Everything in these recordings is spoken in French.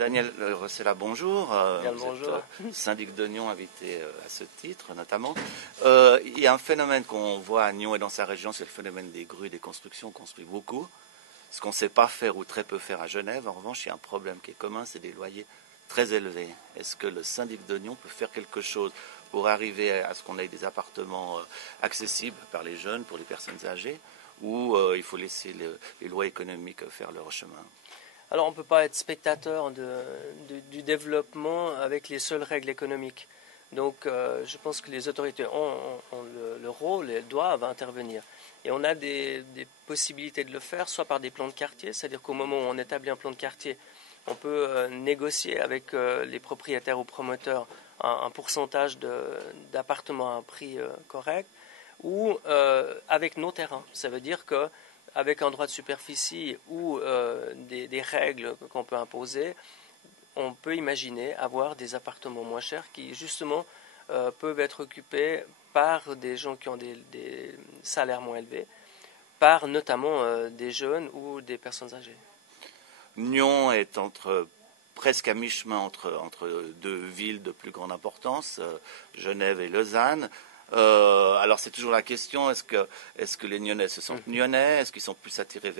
Daniel Rossella, bonjour. Vous bonjour. êtes syndic de Nyon, invité à ce titre notamment. Il y a un phénomène qu'on voit à Nyon et dans sa région, c'est le phénomène des grues, des constructions. On construit beaucoup. Ce qu'on ne sait pas faire ou très peu faire à Genève, en revanche, il y a un problème qui est commun, c'est des loyers très élevés. Est-ce que le syndic de Nyon peut faire quelque chose pour arriver à ce qu'on ait des appartements accessibles par les jeunes, pour les personnes âgées, ou il faut laisser les lois économiques faire leur chemin? Alors on ne peut pas être spectateur du développement avec les seules règles économiques. Donc je pense que les autorités ont le rôle et elles doivent intervenir. Et on a des possibilités de le faire, soit par des plans de quartier, c'est-à-dire qu'au moment où on établit un plan de quartier, on peut négocier avec les propriétaires ou promoteurs un pourcentage d'appartements à un prix correct, ou avec nos terrains. Ça veut dire que avec un droit de superficie ou des règles qu'on peut imposer, on peut imaginer avoir des appartements moins chers qui, justement, peuvent être occupés par des gens qui ont des salaires moins élevés, par notamment des jeunes ou des personnes âgées. Nyon est presque à mi-chemin entre deux villes de plus grande importance, Genève et Lausanne. Alors c'est toujours la question, est-ce que les Nyonnais se sentent Nyonnais? Est-ce qu'ils sont plus attirés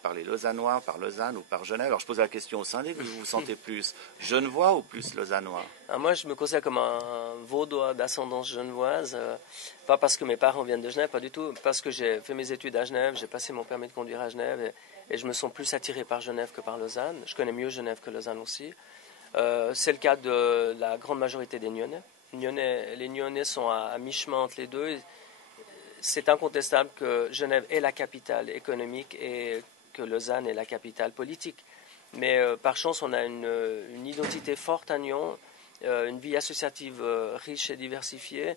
par les Lausannois, par Lausanne ou par Genève? Alors je pose la question au syndic, vous vous sentez plus Genevois ou plus Lausannois? Moi je me considère comme un Vaudois d'ascendance genevoise, pas parce que mes parents viennent de Genève, pas du tout, parce que j'ai fait mes études à Genève, j'ai passé mon permis de conduire à Genève et je me sens plus attiré par Genève que par Lausanne. Je connais mieux Genève que Lausanne aussi. C'est le cas de la grande majorité des Nyonnais. Les Nyonnais sont à mi-chemin entre les deux. C'est incontestable que Genève est la capitale économique et que Lausanne est la capitale politique. Mais par chance, on a une identité forte à Nyon, une vie associative riche et diversifiée,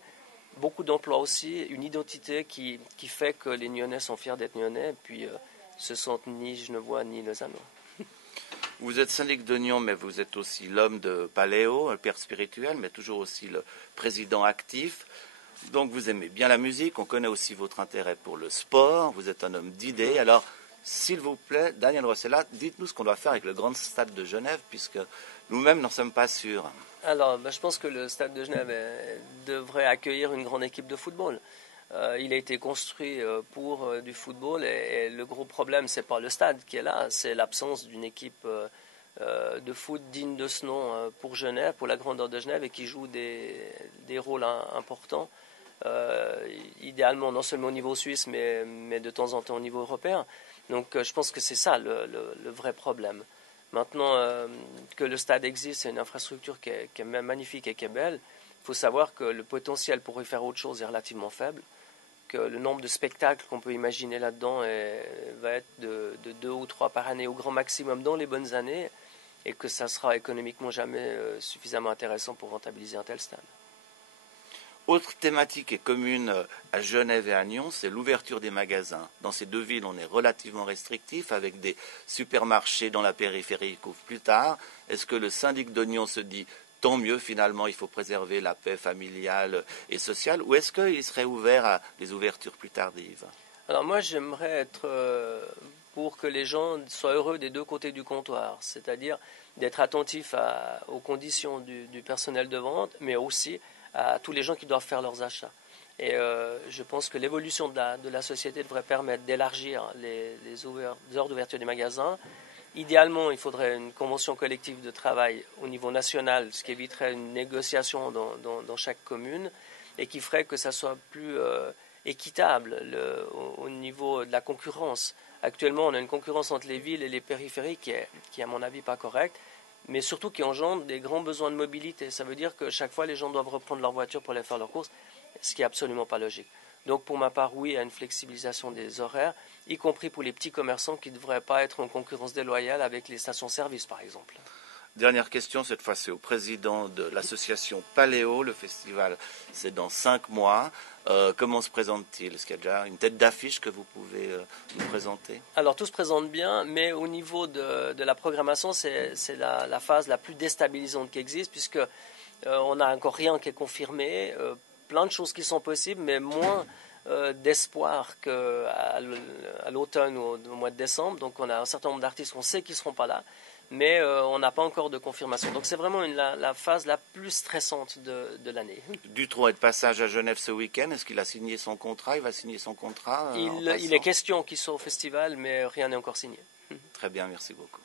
beaucoup d'emplois aussi, une identité qui fait que les Nyonnais sont fiers d'être Nyonnais, et puis se sentent ni Genevois ni Lausannois. Vous êtes syndic de Nyon, mais vous êtes aussi l'homme de Paléo, le père spirituel, mais toujours aussi le président actif. Donc vous aimez bien la musique, on connaît aussi votre intérêt pour le sport, vous êtes un homme d'idées. Alors, s'il vous plaît, Daniel Rossella, dites-nous ce qu'on doit faire avec le grand stade de Genève, puisque nous-mêmes n'en sommes pas sûrs. Alors, je pense que le stade de Genève devrait accueillir une grande équipe de football. Il a été construit pour du football et le gros problème, c'est pas le stade qui est là, c'est l'absence d'une équipe de foot digne de ce nom pour Genève, pour la grandeur de Genève et qui joue des rôles importants, idéalement non seulement au niveau suisse mais de temps en temps au niveau européen. Donc je pense que c'est ça le vrai problème. Maintenant que le stade existe, c'est une infrastructure qui est même magnifique et qui est belle. Il faut savoir que le potentiel pour y faire autre chose est relativement faible, que le nombre de spectacles qu'on peut imaginer là-dedans va être de 2 ou 3 par année au grand maximum dans les bonnes années, et que ça sera économiquement jamais suffisamment intéressant pour rentabiliser un tel stade. Autre thématique est commune à Genève et à Nyon, c'est l'ouverture des magasins. Dans ces deux villes, on est relativement restrictif, avec des supermarchés dans la périphérie qui ouvrent plus tard. Est-ce que le syndic de Nyon se dit tant mieux, finalement, il faut préserver la paix familiale et sociale, ou est-ce qu'il serait ouvert à des ouvertures plus tardives? Alors moi, j'aimerais être pour que les gens soient heureux des deux côtés du comptoir, c'est-à-dire d'être attentifs aux conditions du personnel de vente, mais aussi à tous les gens qui doivent faire leurs achats. Et je pense que l'évolution de la société devrait permettre d'élargir les heures d'ouverture des magasins. Idéalement, il faudrait une convention collective de travail au niveau national, ce qui éviterait une négociation dans chaque commune et qui ferait que ça soit plus équitable au niveau de la concurrence. Actuellement, on a une concurrence entre les villes et les périphéries qui est à mon avis, pas correcte, mais surtout qui engendre des grands besoins de mobilité. Ça veut dire que chaque fois, les gens doivent reprendre leur voiture pour aller faire leurs courses, ce qui est absolument pas logique. Donc pour ma part, oui, à une flexibilisation des horaires, y compris pour les petits commerçants qui ne devraient pas être en concurrence déloyale avec les stations-service, par exemple. Dernière question, cette fois c'est au président de l'association Paléo. Le festival, c'est dans 5 mois. Comment se présente-t-il? Est-ce qu'il y a déjà une tête d'affiche que vous pouvez nous présenter? Alors tout se présente bien, mais au niveau de la programmation, c'est la phase la plus déstabilisante qui existe, puisque on n'a encore rien qui est confirmé, plein de choses qui sont possibles, mais moins d'espoir qu'à l'automne ou au mois de décembre. Donc on a un certain nombre d'artistes qu'on sait qui ne seront pas là. mais on n'a pas encore de confirmation. Donc c'est vraiment la phase la plus stressante de l'année. Dutroux est de passage à Genève ce week-end. Est-ce qu'il a signé son contrat? Il va signer son contrat Il est question qu'il soit au festival, mais rien n'est encore signé. Très bien, merci beaucoup.